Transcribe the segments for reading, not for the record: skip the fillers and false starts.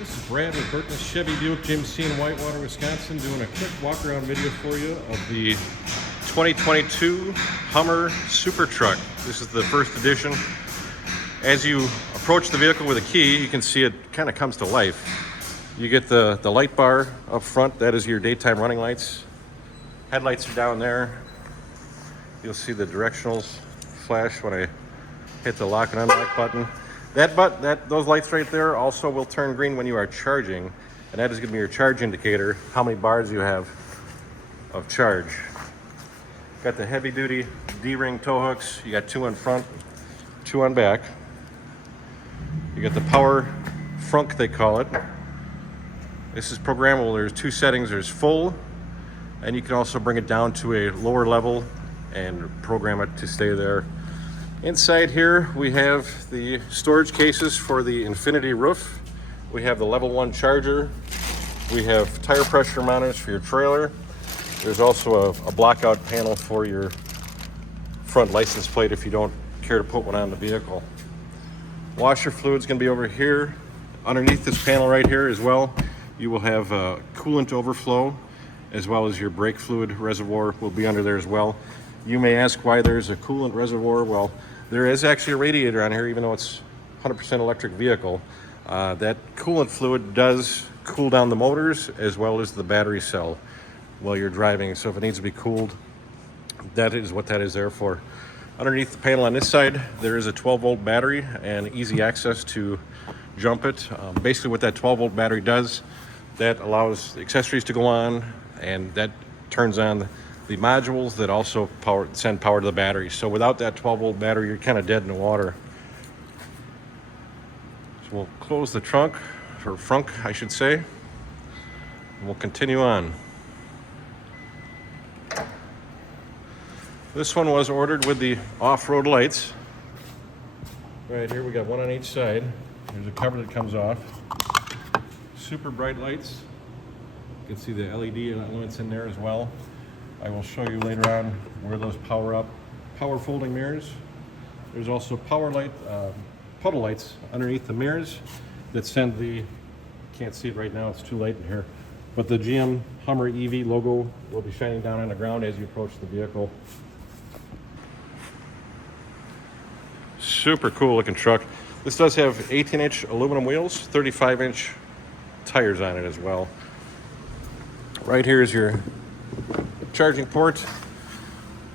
This is Brad with Burton's Chevy Buick GMC in Whitewater, Wisconsin, doing a quick walk-around video for you of the 2022 Hummer Super Truck. This is the first edition. As you approach the vehicle with a key, you can see it kind of comes to life. You get the light bar up front. That is your daytime running lights. Headlights are down there. You'll see the directionals flash when I hit the lock and unlock button. Those lights right there also will turn green when you are charging, and that is going to be your charge indicator, how many bars you have of charge. Got the heavy duty D-ring tow hooks. You got 2 on front, 2 on back. You got the power frunk, they call it. This is programmable. There's 2 settings. There's full, and you can also bring it down to a lower level and program it to stay there. Inside here we have the storage cases for the infinity roof. We have the level 1 charger. We have tire pressure monitors for your trailer. There's also a blockout panel for your front license plate if you don't care to put one on the vehicle. Washer fluid's going to be over here. Underneath this panel right here as well, you will have coolant overflow, as well as your brake fluid reservoir will be under there as well. You may ask why there's a coolant reservoir. Well, there is actually a radiator on here, even though it's 100% electric vehicle. That coolant fluid does cool down the motors as well as the battery cell while you're driving. So if it needs to be cooled, that is what that is there for. Underneath the panel on this side, there is a 12-volt battery and easy access to jump it. Basically what that 12-volt battery does, that allows the accessories to go on, and that turns on the modules that also send power to the battery. So without that 12-volt battery, you're kind of dead in the water. So we'll close the trunk, or frunk, I should say, and we'll continue on. This one was ordered with the off-road lights. Right here, we got 1 on each side. There's a cover that comes off. Super bright lights. You can see the LED elements in there as well. I will show you later on where those power folding mirrors. There's also puddle lights underneath the mirrors that send can't see it right now, it's too light in here, but the GM Hummer EV logo will be shining down on the ground as you approach the vehicle. Super cool looking truck. This does have 18-inch aluminum wheels, 35-inch tires on it as well. Right here is your charging port.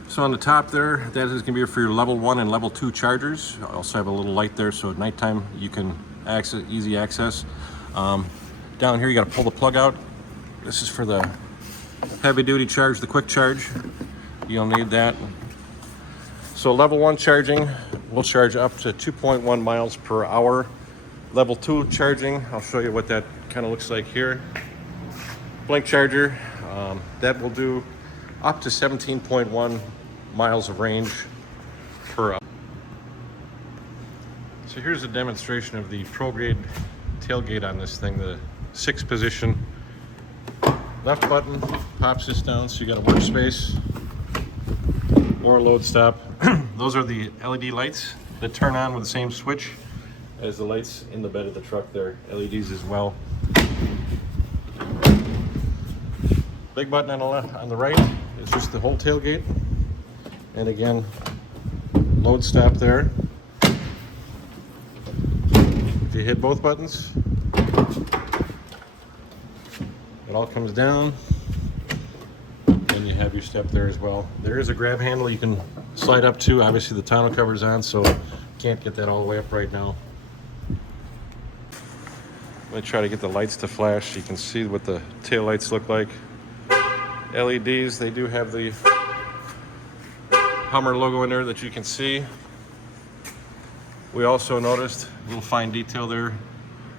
So on the top there, that is going to be for your level 1 and level 2 chargers. I also have a little light there, so at nighttime you can easy access. Down here you got to pull the plug out. This is for the heavy duty charge, the quick charge. You'll need that. So level 1 charging will charge up to 2.1 miles per hour. Level 2 charging, I'll show you what that kind of looks like here. Blink charger, that will do up to 17.1 miles of range per hour. So here's a demonstration of the pro-grade tailgate on this thing. The 6-position left button pops this down, so you got a workspace or load stop. Those are the LED lights that turn on with the same switch as the lights in the bed of the truck there, LEDs as well. Big button on the right is just the whole tailgate. And again, load stop there. If you hit both buttons, it all comes down. And you have your step there as well. There is a grab handle you can slide up to. Obviously the tonneau cover's on, so can't get that all the way up right now. Let me try to get the lights to flash so you can see what the tail lights look like. LEDs, they do have the Hummer logo in there that you can see. We also noticed a little fine detail there,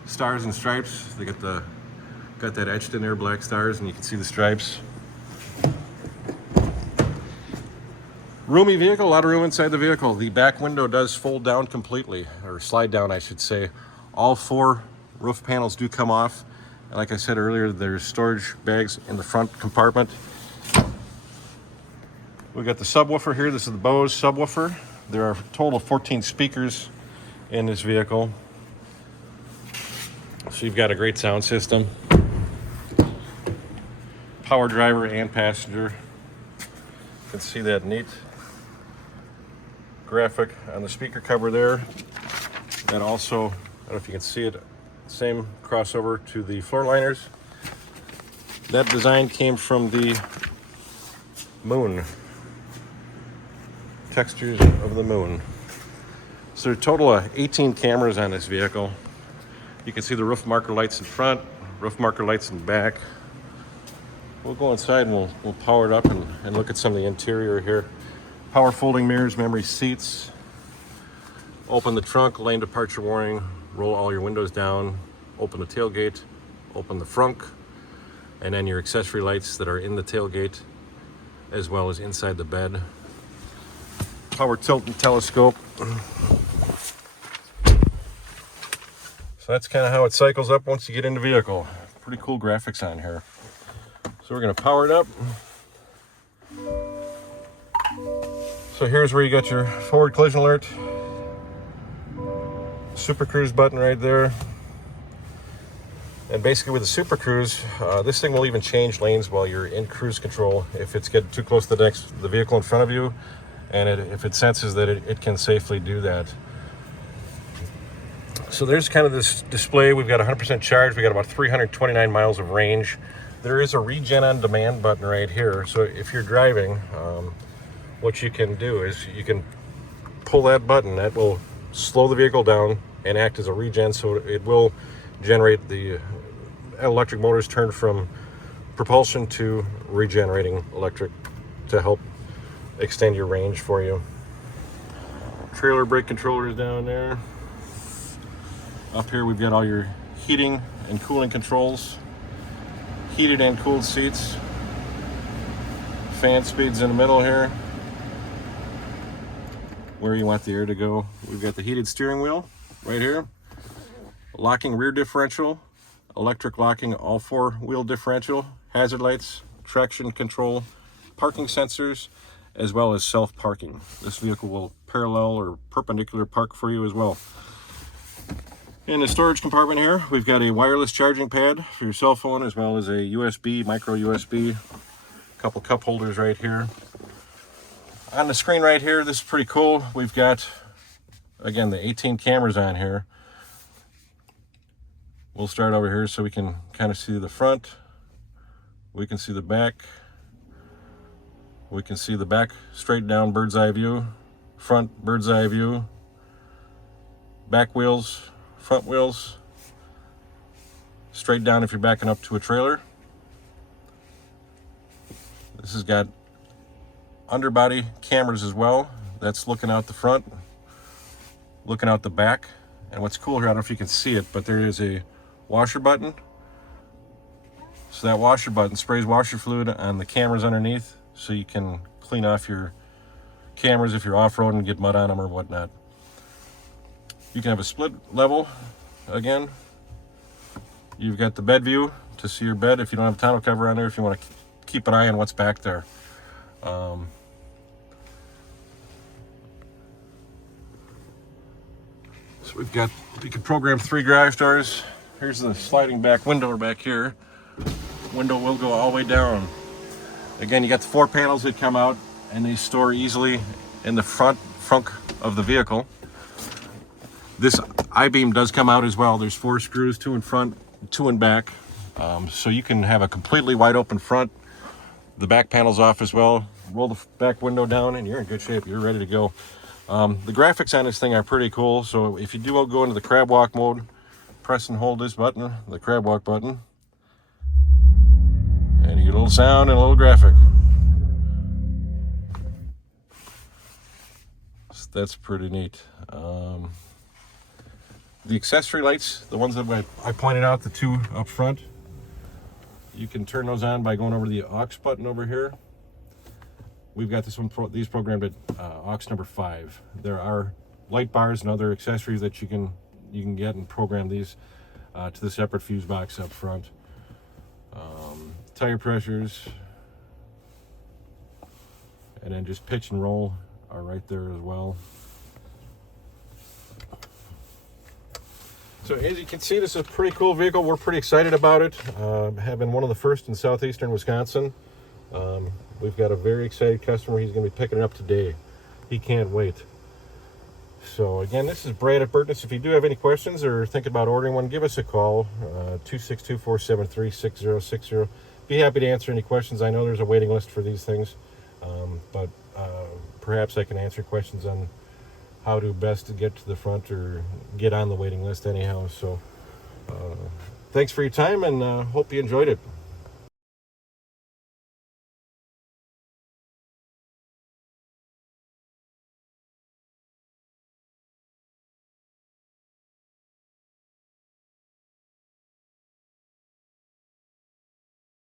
stars and stripes. They got that etched in there, black stars, and you can see the stripes. Roomy vehicle, a lot of room inside the vehicle. The back window does fold down completely, or slide down I should say. All 4 roof panels do come off. And like I said earlier, there's storage bags in the front compartment. We got the subwoofer here. This is the Bose subwoofer. There are a total of 14 speakers in this vehicle. So you've got a great sound system, power driver and passenger. You can see that neat graphic on the speaker cover there. And also, I don't know if you can see it, same crossover to the floor liners. That design came from the moon, textures of the moon. So there's a total of 18 cameras on this vehicle. You can see the roof marker lights in front, roof marker lights in back. We'll go inside and we'll power it up and look at some of the interior here. Power folding mirrors, memory seats. Open the trunk, lane departure warning, roll all your windows down, open the tailgate, open the frunk, and then your accessory lights that are in the tailgate as well as inside the bed. Power tilt and telescope. So that's kind of how it cycles up once you get in the vehicle. Pretty cool graphics on here. So we're going to power it up. So here's where you got your forward collision alert. Super Cruise button right there. And basically with the Super Cruise, this thing will even change lanes while you're in cruise control if it's getting too close to the vehicle in front of you. And if it senses that it can safely do that. So there's kind of this display. We've got 100% charge. We got about 329 miles of range. There is a regen on demand button right here. So if you're driving, what you can do is you can pull that button. That will slow the vehicle down and act as a regen. So it will generate the electric motors turn from propulsion to regenerating electric to help extend your range for you. Trailer brake controllers down there. Up here we've got all your heating and cooling controls, heated and cooled seats, fan speeds in the middle here, where you want the air to go. We've got the heated steering wheel right here, locking rear differential, electric locking all four-wheel differential, hazard lights, traction control, parking sensors, as well as self-parking. This vehicle will parallel or perpendicular park for you as well. In the storage compartment here, we've got a wireless charging pad for your cell phone, as well as a USB, micro USB, a couple cup holders right here. On the screen right here, this is pretty cool. We've got, again, the 18 cameras on here. We'll start over here so we can kind of see the front. We can see the back. We can see the back straight down bird's eye view, front bird's eye view, back wheels, front wheels, straight down if you're backing up to a trailer. This has got underbody cameras as well. That's looking out the front, looking out the back. And what's cool here, I don't know if you can see it, but there is a washer button. So that washer button sprays washer fluid on the cameras underneath, so you can clean off your cameras if you're off-road and get mud on them or whatnot. You can have a split level. Again, you've got the bed view to see your bed if you don't have a tonneau cover on there, if you want to keep an eye on what's back there. So we've got, you can program 3 garage doors. Here's the sliding back window back here. Window will go all the way down. Again, you got the 4 panels that come out and they store easily in the frunk of the vehicle. This I-beam does come out as well. There's 4 screws, 2 in front, 2 in back. So you can have a completely wide open front. The back panel's off as well. Roll the back window down and you're in good shape. You're ready to go. The graphics on this thing are pretty cool. So if you do go into the crab walk mode, press and hold this button, the crab walk button, and you get a little sound and a little graphic. So that's pretty neat. The accessory lights, the ones that I pointed out, the 2 up front, you can turn those on by going over to the aux button over here. We've got these programmed at aux number 5. There are light bars and other accessories that you can get and program these to the separate fuse box up front. Tire pressures, and then just pitch and roll are right there as well. So as you can see, this is a pretty cool vehicle. We're pretty excited about it. Having one of the first in southeastern Wisconsin. We've got a very excited customer. He's going to be picking it up today. He can't wait. So again, this is Brad at Burtness. If you do have any questions or think about ordering one, give us a call, 262-473-6060. Be happy to answer any questions. I know there's a waiting list for these things, but perhaps I can answer questions on how to best to get to the front or get on the waiting list anyhow. So thanks for your time, and hope you enjoyed it.